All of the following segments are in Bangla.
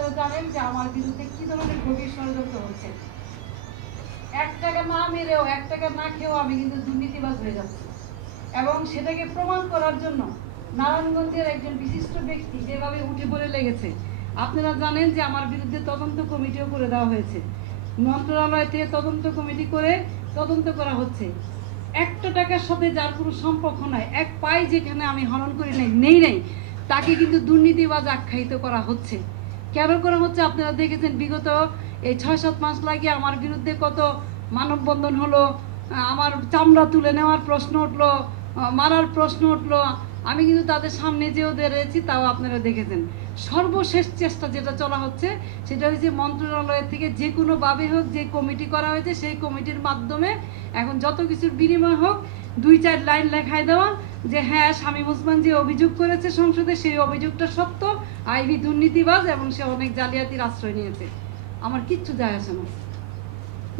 আপনারা জানেন যে আমার বিরুদ্ধে কি ধরনের গভীর ষড়যন্ত্র হচ্ছে। 1 টাকা না মেরেও 1 টাকা না খেয়েও আমি কিন্তু দুর্নীতিবাজ হয়ে যাচ্ছি, এবং সেটাকে প্রমাণ করার জন্য নারায়ণগঞ্জের একজন বিশিষ্ট ব্যক্তি যেভাবে উঠে পড়ে লেগেছে। আপনারা জানেন যে আমার বিরুদ্ধে তদন্ত কমিটিও করে দেওয়া হয়েছে, মন্ত্রণালয় থেকে তদন্ত কমিটি করে তদন্ত করা হচ্ছে। 1 টাকার সাথে যার কোনো সম্পর্ক নাই, 1 পাই যেখানে আমি হরণ করি নেই তাকে কিন্তু দুর্নীতিবাজ আখ্যায়িত করা হচ্ছে। কেন করা হচ্ছে আপনারা দেখেছেন, বিগত এই 6-7 মাস লাগিয়ে আমার বিরুদ্ধে কত মানববন্ধন হলো, আমার চামড়া তুলে নেওয়ার প্রশ্ন উঠলো, মারার প্রশ্ন উঠলো। আমি কিন্তু তাদের সামনে যেও দাঁড়িয়েছি, তাও আপনারা দেখেছেন। সর্বশেষ চেষ্টা যেটা চলা হচ্ছে সেটা হচ্ছে মন্ত্রণালয় থেকে যে কোনোভাবে হোক যে কমিটি করা হয়েছে সেই কমিটির মাধ্যমে এখন যত কিছুর বিনিময় হোক 2-4 লাইন লেখায় দেওয়া যে হ্যাঁ শামীম ওসমান যে অভিযোগ করেছে সংসদে সেই অভিযোগটা সত্য, আইভি দুর্নীতিবাজ এবং সে অনেক জালিয়াতির আশ্রয় নিয়েছে। আমার কিচ্ছু যায় আসে না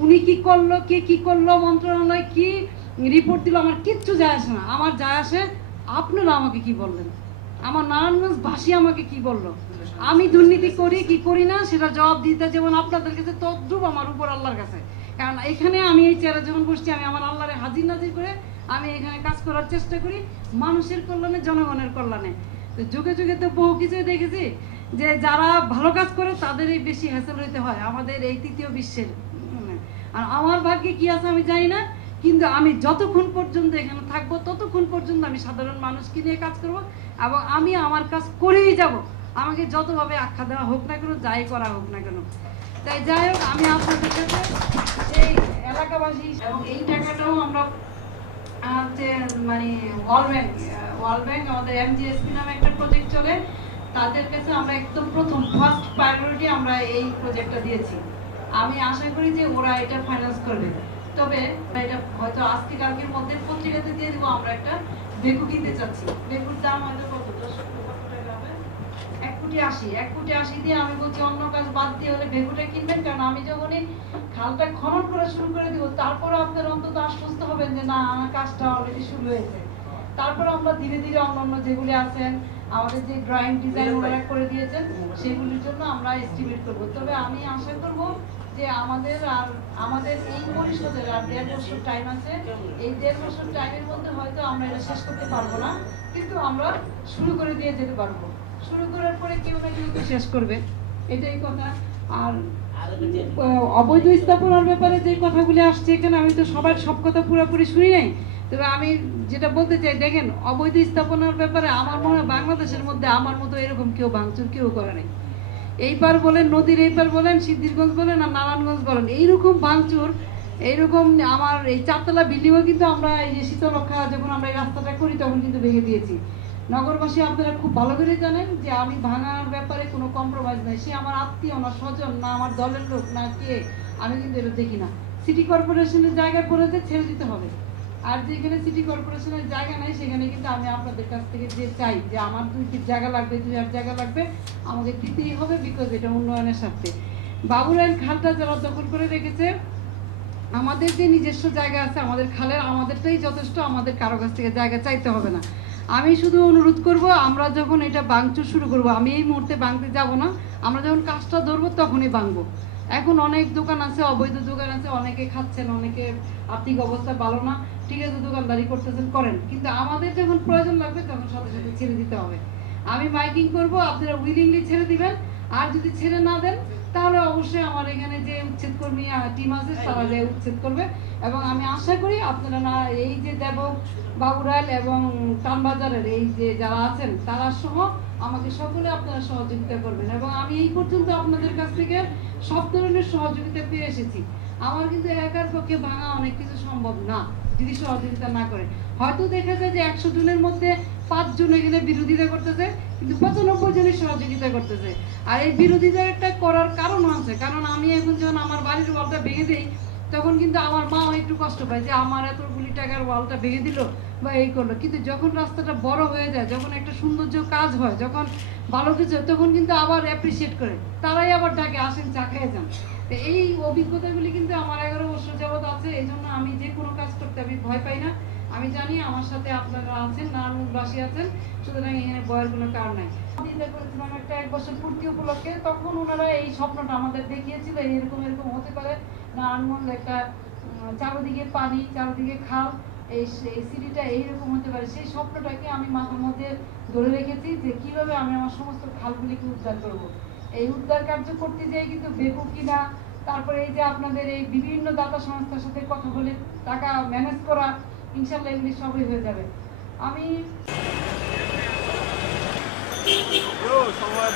উনি কি করলো, কে কি করলো, মন্ত্রণালয় কি রিপোর্ট দিল, আমার কিচ্ছু যায় আসে না। আমার যায় আসে আপনারা আমাকে কি বললেন, আমার নারায়ণগঞ্জবাসী আমাকে কি বললো। আমি দুর্নীতি করি কি করি না সেটা জবাব দিতে যেমন আপনাদের কাছে তদ্রুপ আমার উপর আল্লাহর কাছে। কারণ এখানে আমি এই চেয়ারে যখন বসছি আমি আমার আল্লাহরে হাজির নাজির করে আমি এখানে কাজ করার চেষ্টা করি মানুষের কল্যাণে, জনগণের কল্যাণে। তো যুগে যুগে তো বহু কিছুই দেখেছি যে যারা ভালো কাজ করে তাদেরই বেশি হ্যাসেল হইতে হয় আমাদের এই 3য় বিশ্বের। আর আমার ভাগ্যে কি আছে আমি জানি না, কিন্তু আমি যতক্ষণ পর্যন্ত এখানে থাকবো ততক্ষণ পর্যন্ত আমি সাধারণ মানুষকে নিয়ে কাজ করব এবং আমি আমার কাজ করেই যাব, আমাকে যতভাবে আখ্যা দেওয়া হোক না কেন, যাই করা হোক না কেন। তাই যাই হোক, আমি আপনাদের কাছে এই এলাকাবাসী এবং এই টাকাটাও আমরা হচ্ছে মানে ওয়ার্ল্ড ব্যাংক আমাদের MGSP নামে একটা প্রজেক্ট চলে, তাদের কাছে আমরা একদম প্রথম ফার্স্ট প্রায়োরিটি আমরা এই প্রজেক্টটা দিয়েছি। আমি আশা করি যে ওরা এটা ফাইন্যান্স করবে। তবে এটা হয়তো আজকে কালকের মধ্যে পত্রিকাতে দিয়ে দেবো, আমরা একটা বেগু কিনতে চাচ্ছি। বেগুর দাম হয়তো কত 10 কত টাকা হবে, 1,80,00,000 দিয়ে আমি বলছি অন্য কাজ বাদ দিয়ে হলে বেগুটা কিনবেন। কারণ আমি যখনই খালটা খনন করা শুরু করে দিব তারপরে আপনার অন্তত আশ্বস্ত হবেন যে না আমার কাজটা অলরেডি শুরু হয়েছে। তারপর আমরা ধীরে ধীরে অন্যান্য যেগুলি আছেন আমাদের যে ড্রয়িং ডিজাইন ওনারা করে দিয়েছেন সেগুলির জন্য আমরা এস্টিমেট করব। তবে আমি আশা করব যে আমাদের এই পরিষদের আর 1.5 বছর টাইম আছে। এই 1.5 বছর টাইমের মধ্যে হয়তো আমরা এটা শেষ করতে পারবো না, কিন্তু আমরা শুরু করে দিয়ে যেতে পারবো। শুরু করার পরে কেউ না কেউ শেষ করবে, এটাই কথা। আর অবৈধ স্থাপনার ব্যাপারে যে কথাগুলি আসছে এখানে আমি তো সব কথা পুরোপুরি শুনি নাই। তবে আমি যেটা বলতে চাই, দেখেন অবৈধ স্থাপনার ব্যাপারে আমার মনে হয় বাংলাদেশের মধ্যে আমার মতো এরকম কেউ ভাঙচুর কেউ করে নাই। এইবার বলেন নদীর এইপার বলেন, সিদ্ধিরগঞ্জ বলেন আর নারায়ণগঞ্জ বলেন, এইরকম ভাঙচুর এইরকম আমার এই 4তলা বিল্ডিংও কিন্তু আমরা এই যে শীতলক্ষা যখন আমরা এই রাস্তাটা করি তখন কিন্তু ভেঙে দিয়েছি। নগরবাসী আপনারা খুব ভালো করে জানেন যে আমি ভাঙার ব্যাপারে কোনো কম্প্রোমাইজ নাই। সে আমার আত্মীয় না, স্বজন না, আমার দলের লোক না, কে, আমি কিন্তু এটা দেখি না। সিটি কর্পোরেশনের জায়গায় পড়েছে ছেড়ে দিতে হবে, আর যেখানে সিটি কর্পোরেশনের জায়গা নেই সেখানে কিন্তু আমি আপনাদের কাছ থেকে যে চাই যে আমার 2 ফিট জায়গা লাগবে, 2 জায়গা লাগবে, আমাকে দিতেই হবে, বিকজ এটা উন্নয়নের স্বার্থে। বাবুরাইল খালটা যারা দখল করে রেখেছে, আমাদের যে নিজস্ব জায়গা আছে আমাদের খালের, আমাদেরটাই যথেষ্ট, আমাদের কারো কাছ থেকে জায়গা চাইতে হবে না। আমি শুধু অনুরোধ করব আমরা যখন এটা ভাঙচুর শুরু করব, আমি এই মুহূর্তে ভাঙতে যাব না, আমরা যখন কাজটা ধরবো তখনই ভাঙবো। এখন অনেক দোকান আছে, অবৈধ দোকান আছে, অনেকে খাচ্ছেন, অনেকে আর্থিক অবস্থা ভালো না, ঠিক আছে দোকানদারি করতেছেন করেন, কিন্তু আমাদের যখন প্রয়োজন লাগবে তখন সাথে সাথে ছেড়ে দিতে হবে। আমি মাইকিং করব, আপনারা উইলিংলি ছেড়ে দিবেন। আর যদি ছেড়ে না দেন তাহলে অবশ্যই আমার এখানে যে উচ্ছেদ কর্মী টিম আছে তারা যে উচ্ছেদ করবে। এবং আমি আশা করি আপনারা না এই যে দেবক, বাবুরাইল এবং টানবাজারের এই যে যারা আছেন তারা সহ আমাকে সকলে আপনারা সহযোগিতা করবেন। এবং আমি এই পর্যন্ত আপনাদের কাছ থেকে সব ধরনের সহযোগিতা পেয়ে এসেছি। আমার কিন্তু একার পক্ষে ভাঙা অনেক কিছু সম্ভব না যদি সহযোগিতা না করে। হয়তো দেখা যায় যে 100 জনের মধ্যে 5 জন এখানে বিরোধিতা করতেছে, কিন্তু 95 জনের সহযোগিতা করতেছে। আর এই বিরোধিতা একটা করার কারণ আছে, কারণ আমি এখন যখন আমার বাড়ির ওয়ালটা ভেঙে দিই তখন কিন্তু আমার মা একটু কষ্ট পায় যে আমার এতগুলি টাকার ওয়ালটা ভেঙে দিল বা এই করলো। কিন্তু যখন রাস্তাটা বড় হয়ে যায়, যখন একটা সৌন্দর্য কাজ হয়, যখন ভালো কিছু, তখন কিন্তু আবার অ্যাপ্রিসিয়েট করে, তারাই আবার ডাকে আসেন চা খেয়ে যান। এই অভিজ্ঞতাগুলি কিন্তু আমার 11 বছর যাবৎ আছে। এই জন্য আমি যে কোনো কাজ করতে আমি ভয় পাই না। আমি জানি আমার সাথে আপনারা আছেন, নারায়ণগঞ্জবাসী আছেন, সুতরাং এখানে ভয়ের কোনো কারণ নাই। চিন্তা করেছিলাম একটা 1 বছর পূর্তি উপলক্ষে, তখন ওনারা এই স্বপ্নটা আমাদের দেখিয়েছিল এরকম এরকম হতে পারে নারায়ণগঞ্জ একটা চারদিকে পানি, চারদিকে খাল, এই সিটিটা এইরকম হতে পারে। সেই স্বপ্নটাকে আমি মাথার মধ্যে ধরে রেখেছি যে কিভাবে আমি আমার সমস্ত খালগুলিকে উদ্ধার করব। এই উদ্ধার কার্য করতে যাই কিন্তু বেকুকি না, তারপরে এই যে আপনাদের এই বিভিন্ন দাতা সংস্থার সাথে কথা বলে টাকা ম্যানেজ করা, ইনশাল্লাহ এগুলি সবই হয়ে যাবে। আমি সময়